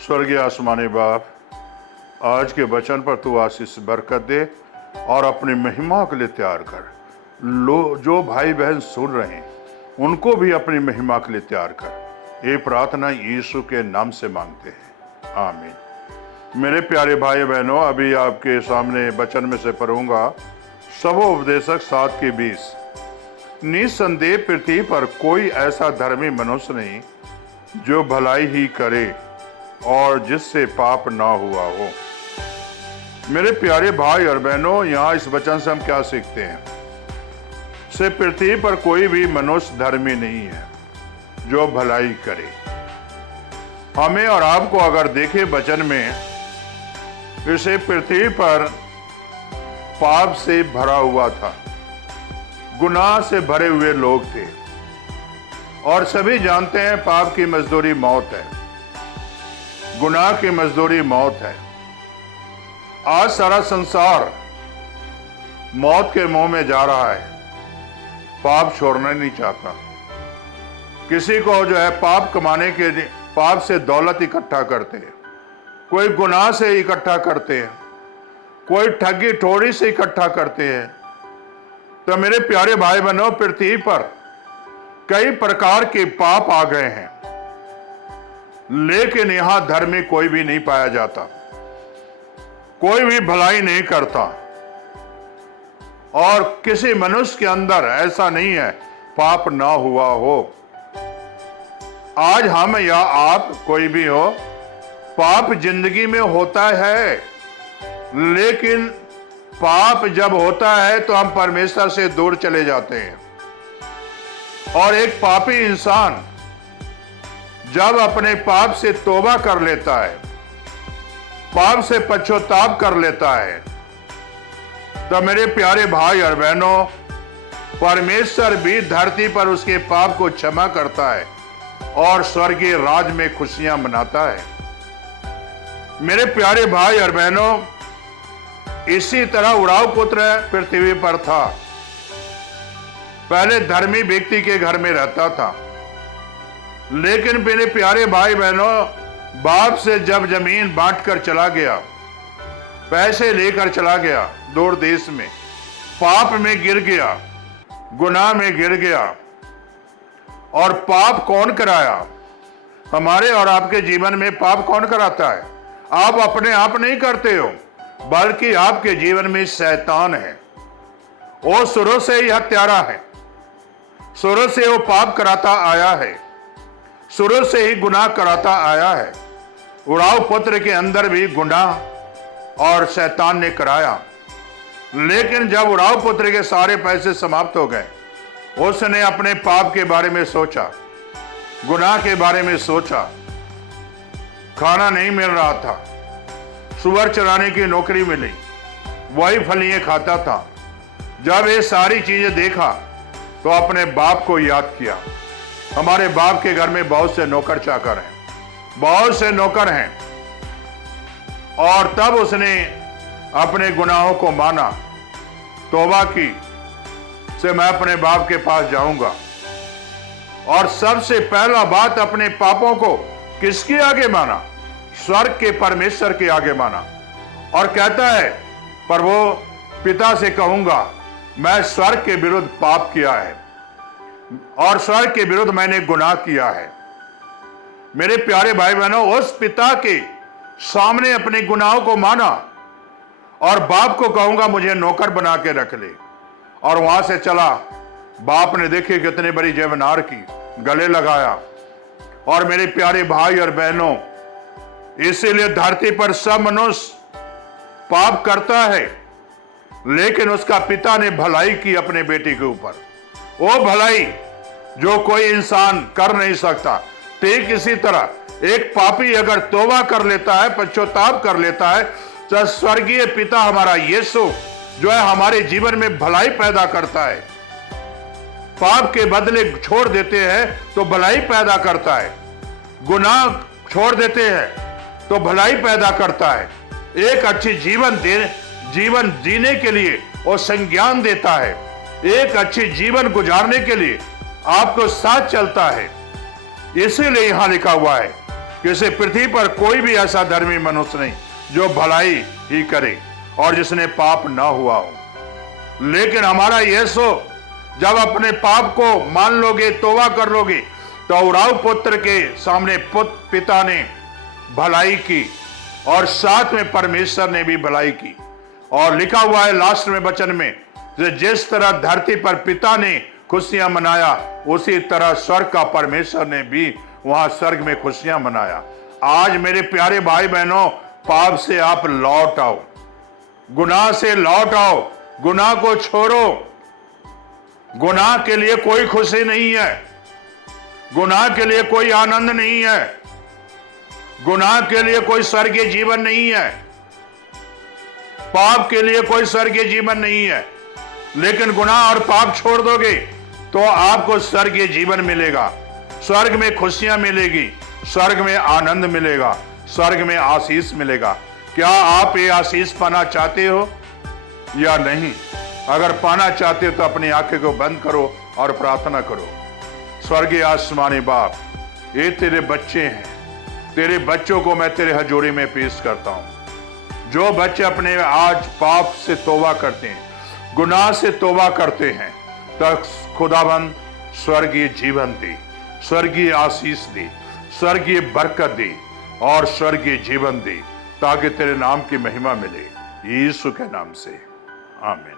स्वर्गीय आसमानी बाप, आज के वचन पर तू आशीष बरकत दे और अपनी महिमा के लिए तैयार कर। जो भाई बहन सुन रहे हैं उनको भी अपनी महिमा के लिए तैयार कर। ये प्रार्थना यीशु के नाम से मांगते हैं, आमीन। मेरे प्यारे भाई बहनों, अभी आपके सामने वचन में से पढ़ूंगा सबोपदेशक 7:20। निसंदेह पृथ्वी पर कोई ऐसा धर्मी मनुष्य नहीं जो भलाई ही करे और जिससे पाप ना हुआ हो। मेरे प्यारे भाई और बहनों, यहाँ इस वचन से हम क्या सीखते हैं? से पृथ्वी पर कोई भी मनुष्य धर्मी नहीं है जो भलाई करे। हमें और आपको अगर देखे वचन में, इसे पृथ्वी पर पाप से भरा हुआ था, गुनाह से भरे हुए लोग थे और सभी जानते हैं पाप की मजदूरी मौत है, गुनाह की मजदूरी मौत है। आज सारा संसार मौत के मुंह में जा रहा है, पाप छोड़ना नहीं चाहता। किसी को जो है पाप कमाने के लिए पाप से दौलत इकट्ठा करते हैं, कोई गुनाह से इकट्ठा करते हैं, कोई ठगी ठोड़ी से इकट्ठा करते हैं। तो मेरे प्यारे भाई बहनों, पृथ्वी पर कई प्रकार के पाप आ गए हैं, लेकिन यहां धर्मी कोई भी नहीं पाया जाता, कोई भी भलाई नहीं करता और किसी मनुष्य के अंदर ऐसा नहीं है पाप ना हुआ हो। आज हम या आप कोई भी हो, पाप जिंदगी में होता है, लेकिन पाप जब होता है तो हम परमेश्वर से दूर चले जाते हैं। और एक पापी इंसान जब अपने पाप से तौबा कर लेता है, पाप से पश्चाताप कर लेता है, तो मेरे प्यारे भाई और बहनों, परमेश्वर भी धरती पर उसके पाप को क्षमा करता है और स्वर्गीय राज में खुशियां मनाता है। मेरे प्यारे भाई और बहनों, इसी तरह उड़ाव पुत्र पृथ्वी पर था। पहले धर्मी व्यक्ति के घर में रहता था, लेकिन मेरे प्यारे भाई बहनों, बाप से जब जमीन बांटकर चला गया, पैसे लेकर चला गया दूर देश में, पाप में गिर गया, गुनाह में गिर गया। और पाप कौन कराया? हमारे और आपके जीवन में पाप कौन कराता है? आप अपने आप नहीं करते हो, बल्कि आपके जीवन में शैतान है। वो शुरू से ही हत्यारा है, शुरू से वो पाप कराता आया है, शुरू से ही गुनाह कराता आया है। उड़ाव पुत्र के अंदर भी गुनाह और शैतान ने कराया, लेकिन जब उड़ाव पुत्र के सारे पैसे समाप्त हो गए, उसने अपने पाप के बारे में सोचा, गुनाह के बारे में सोचा। खाना नहीं मिल रहा था, सुअर चराने की नौकरी मिली, वही फलियां खाता था। जब ये सारी चीजें देखा तो अपने बाप को याद किया। हमारे बाप के घर में बहुत से नौकर चाकर हैं, बहुत से नौकर हैं, और तब उसने अपने गुनाहों को माना, तौबा की से मैं अपने बाप के पास जाऊंगा। और सबसे पहला बात अपने पापों को किसके आगे माना? स्वर्ग के परमेश्वर के आगे माना। और कहता है, पर वो पिता से कहूंगा मैं स्वर्ग के विरुद्ध पाप किया है और स्वर्ग के विरुद्ध मैंने गुनाह किया है। मेरे प्यारे भाई बहनों, उस पिता के सामने अपने गुनाहों को माना और बाप को कहूंगा मुझे नौकर बना के रख ले। और वहां से चला। बाप ने देखी कितनी बड़ी जेवनार की, गले लगाया। और मेरे प्यारे भाई और बहनों, इसीलिए धरती पर सब मनुष्य पाप करता है, लेकिन उसका पिता ने भलाई की अपने बेटे के ऊपर। वो भलाई जो कोई इंसान कर नहीं सकता। ठीक इसी तरह एक पापी अगर तौबा कर लेता है, पश्चाताप कर लेता है, तो स्वर्गीय पिता हमारा यीशु जो है हमारे जीवन में भलाई पैदा करता है। पाप के बदले छोड़ देते हैं तो भलाई पैदा करता है, गुनाह छोड़ देते हैं तो भलाई पैदा करता है। एक अच्छी जीवन जीने के लिए वो संज्ञान देता है, एक अच्छी जीवन गुजारने के लिए आपको साथ चलता है। इसीलिए यहां लिखा हुआ है, कि इसे पृथ्वी पर कोई भी ऐसा धर्मी मनुष्य नहीं जो भलाई ही करे और जिसने पाप ना हुआ हो। लेकिन हमारा यीशु जब अपने पाप को मान लोगे, तौबा कर लोगे, तो उराव पुत्र के सामने पिता ने भलाई की और साथ में परमेश्वर ने भी भलाई की। और लिखा हुआ है लास्ट में वचन में, जिस तरह धरती पर पिता ने खुशियां मनाया उसी तरह स्वर्ग का परमेश्वर ने भी वहां स्वर्ग में खुशियां मनाया। आज मेरे प्यारे भाई बहनों, पाप से आप लौट आओ, गुनाह से लौट आओ, गुनाह को छोड़ो। गुनाह के लिए कोई खुशी नहीं है, गुनाह के लिए कोई आनंद नहीं है, गुनाह के लिए कोई स्वर्गीय जीवन नहीं है, पाप के लिए कोई स्वर्गीय जीवन नहीं है। लेकिन गुनाह और पाप छोड़ दोगे तो आपको स्वर्गीय जीवन मिलेगा, स्वर्ग में खुशियां मिलेगी, स्वर्ग में आनंद मिलेगा, स्वर्ग में आशीष मिलेगा। क्या आप ये आशीष पाना चाहते हो या नहीं? अगर पाना चाहते हो तो अपनी आंखें को बंद करो और प्रार्थना करो। स्वर्गीय आसमानी बाप, ये तेरे बच्चे हैं, तेरे बच्चों को मैं तेरे हजूरी में पेश करता हूं। जो बच्चे अपने आज पाप से तौबा करते हैं, गुनाह से तौबा करते हैं, तक खुदाबंद स्वर्गीय जीवन दे, स्वर्गीय आशीष दे, स्वर्गीय बरकत दे और स्वर्गीय जीवन दे, ताकि तेरे नाम की महिमा मिले। यीशु के नाम से आमीन।